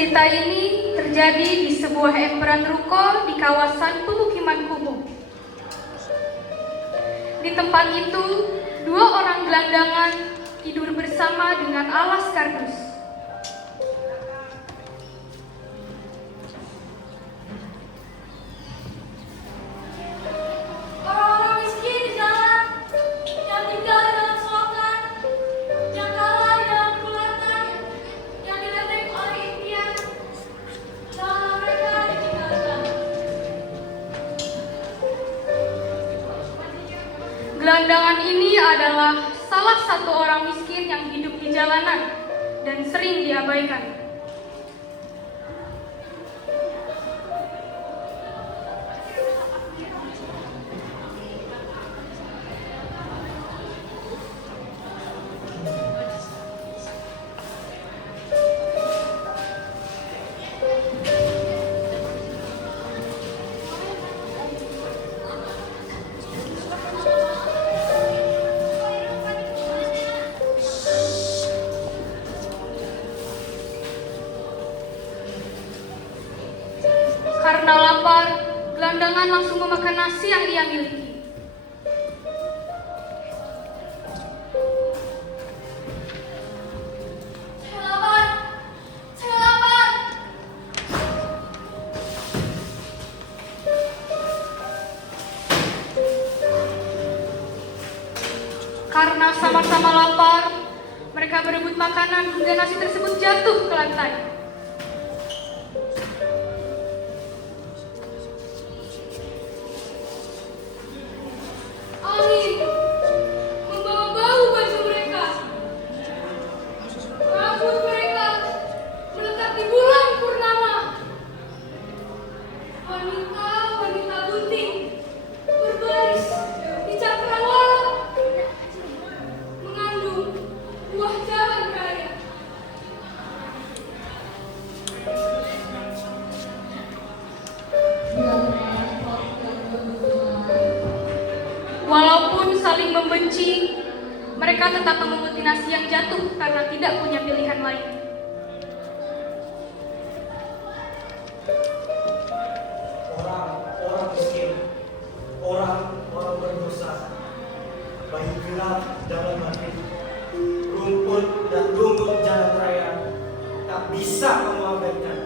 cerita ini terjadi di sebuah emperan ruko di kawasan pemukiman kumuh. Di tempat itu, dua orang gelandangan tidur bersama dengan alas kardus. Orang-orang miskin di jalan, yang tinggal di dalam selokan, yang kalah di dalam pergulatan, yang diledek oleh impian, janganlah mereka ditinggalkan. Gelandangan ini adalah salah satu orang miskin yang hidup di jalanan dan sering diabaikan. Karena lapar, gelandangan langsung memakan nasi yang ia miliki. Saya lapar, saya lapar. Karena sama-sama lapar, mereka berebut makanan hingga nasi tersebut jatuh ke lantai. Angin membawa bau baju mereka. Rambut mereka melekat di bulan purnama. Wanita-wanita bunting berbaris di cakrawala mengandung buah jalan raya. Walaupun saling membenci, mereka tetap memunguti nasi yang jatuh karena tidak punya pilihan lain. Orang miskin, orang berdosa, bayi gelap dalam hati, rumput dan lumut jalan raya, tak bisa kamu abaikan.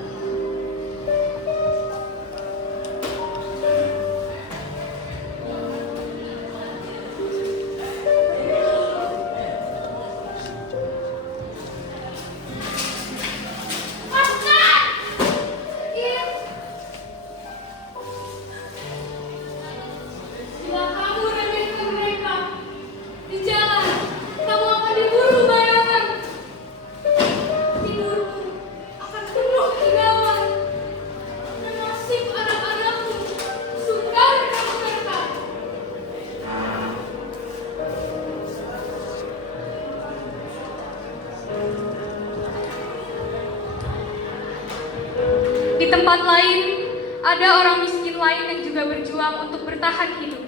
Bila kamu remehkan mereka di jalan, kamu akan diburu bayangan. Tidurmu akan penuh kilauan, dan nasib anak-anakmu sukar kamu terka. Di tempat lain, ada orang miskin lain yang juga berjuang untuk bertahan hidup.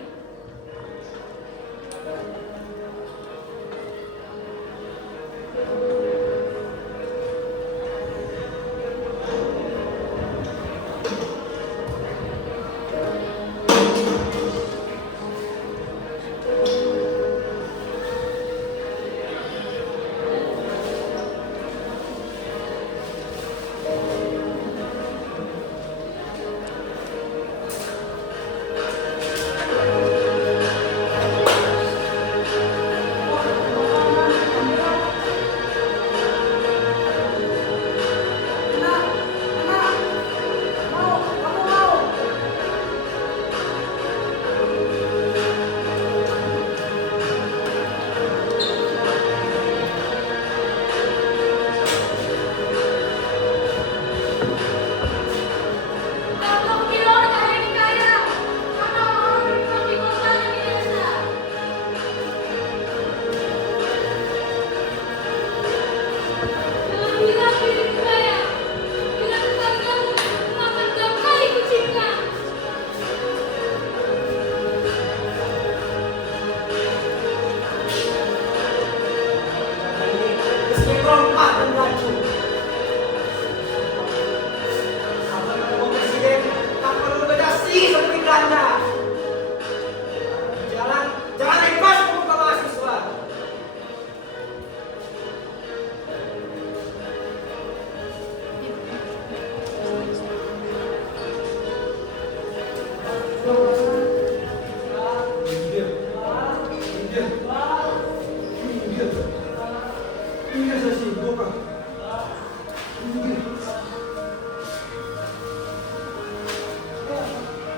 Minggir. Minggir. Minggir. Minggir, saya sibuk, Pak. Minggir.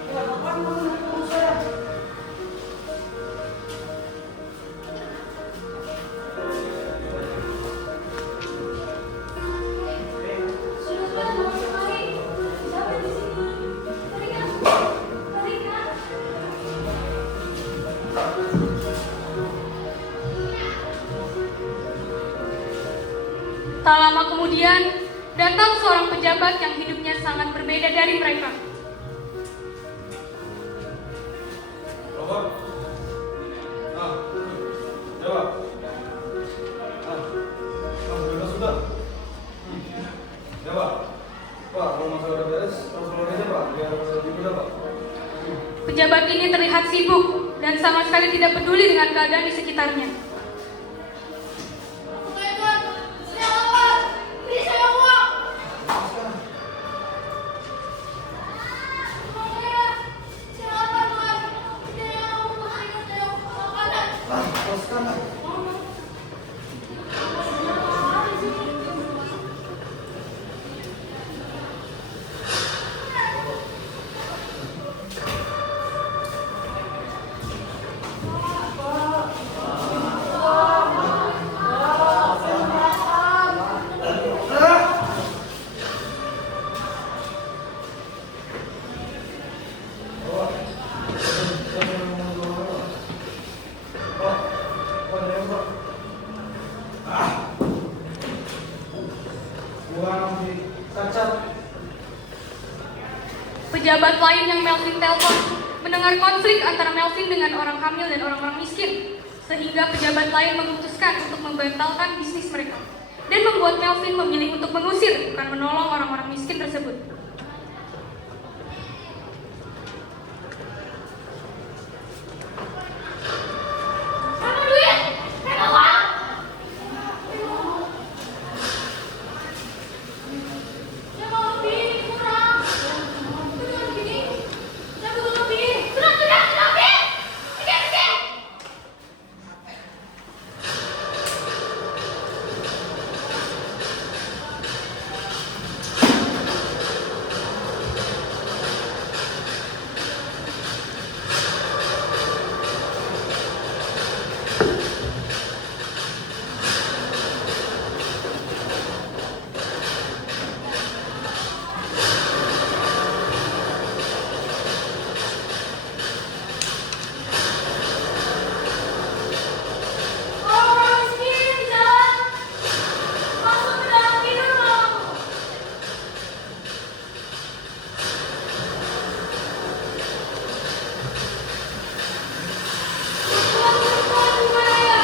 Kapan kamu ketemu saya? Sudah mau sekali. Siapa di sini? Tadi kan? Tak lama kemudian, datang seorang pejabat yang hidupnya sangat berbeda dari mereka. Robert. Jawab. Bebas sudah. Jawab. Pak, kalau masalah udah beres, langsung keluar aja, Pak. Biar lebih mudah, Pak. Pejabat ini terlihat sibuk dan sama sekali tidak peduli dengan keadaan di sekitarnya. Tuan, saya lapar. Beri saya uang. Uang saya lapar, Tuan. Saya mau makan, saya mau makanan. Terus sekarang. Pejabat lain yang Melvin telepon mendengar konflik antara Melvin dengan orang hamil dan orang-orang miskin, sehingga pejabat lain memutuskan untuk membatalkan bisnis mereka dan membuat Melvin memilih untuk mengusir, bukan menolong orang-orang miskin tersebut. Mana duit? Mana uang? Saya mau lebih, kurang. Sudah lebih. Saya butuh lebih. Sudah lebih. Pergi. Orang miskin di jalan. Masuk ke dalam tidur malam. Tuan, gimana ya?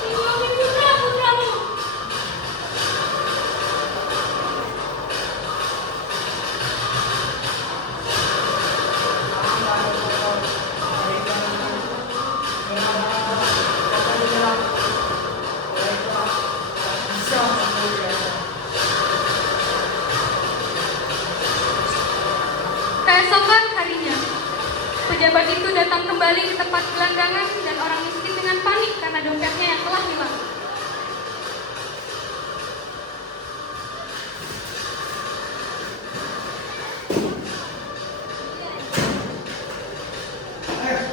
Tinggalin putramu. Keesokan harinya, pejabat itu datang kembali ke tempat gelandangan dan orang miskin dengan panik karena dompetnya yang telah hilang.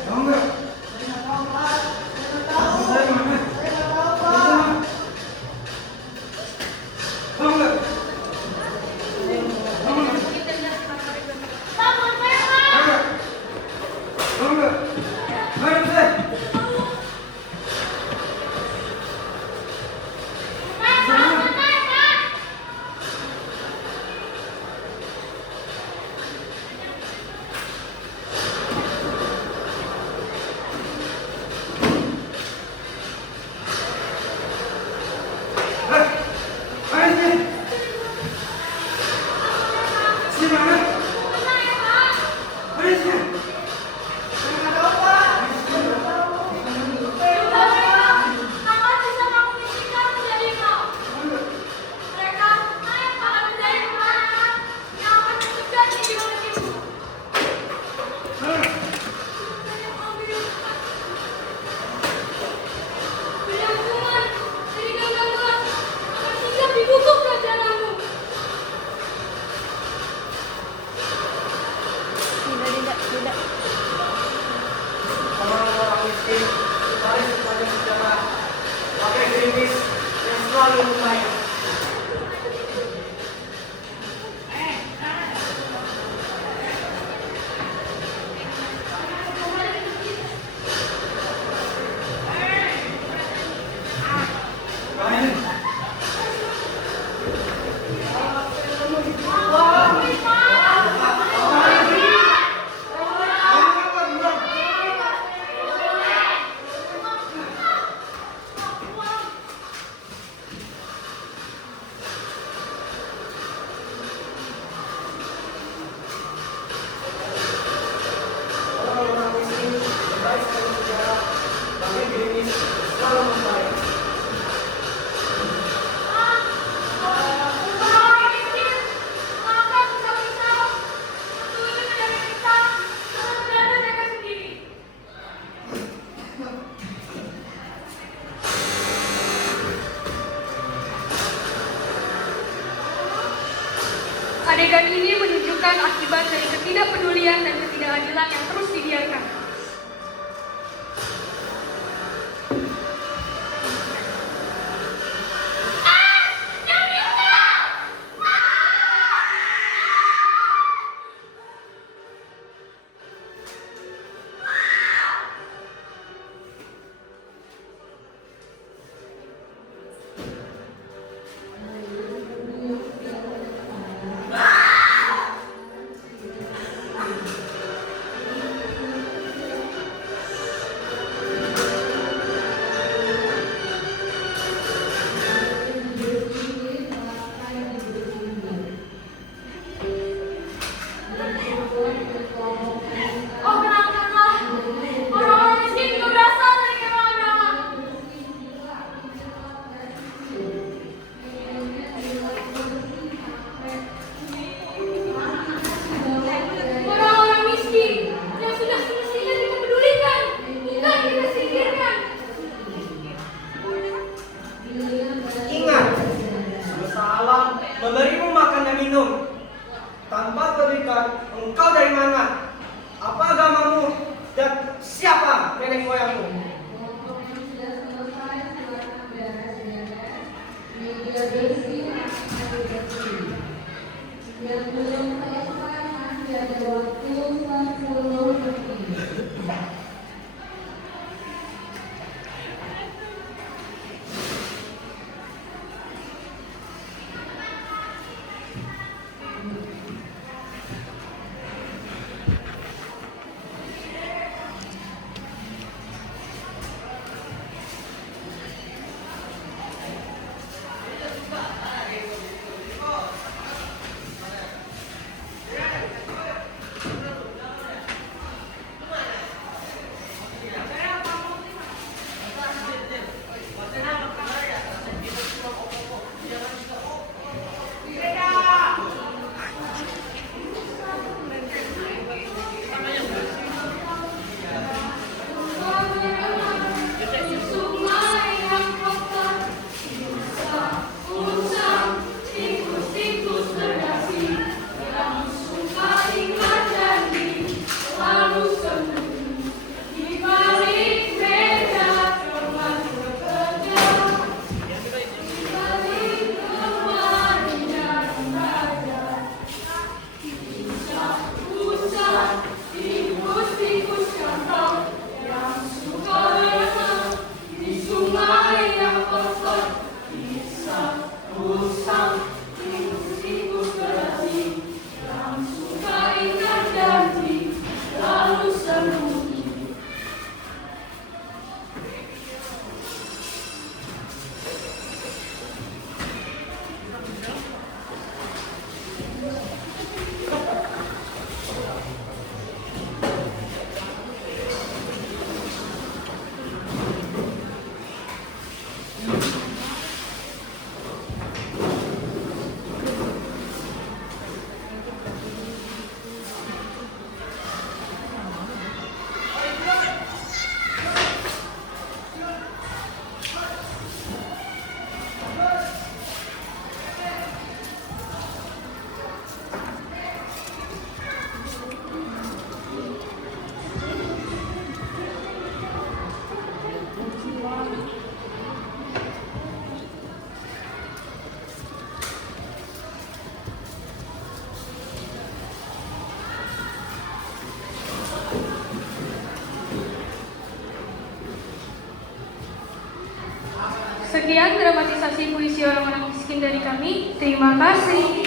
Tahu nggak? Orang-orang miskin ditarik sepanjang sejarah pakai gerimis yang selalu lumayan. Orang-orang miskin ditarik sepanjang sejarah pakai gerimis yang selalu lumayan. Orang miskin, makan pisau-pisau. Satu itu dari kita, satu dari mereka sendiri. Adegan ini menunjukkan akibat dari ketidakpedulian dan ketidakadilan yang terus dibiarkan. Oh, kenangkanlah. Orang-orang miskin juga berasal dari kemah Abraham. Orang-orang miskin yang sudah semestinya kita pedulikan, bukan kita singkirkan. Ingat, semesta alam memberimu makan dan minum. Tanpa berikan, engkau dari mana? Apa agamamu? Dan siapa nenek moyangmu? Sekian dramatisasi puisi orang-orang miskin dari kami. Terima kasih.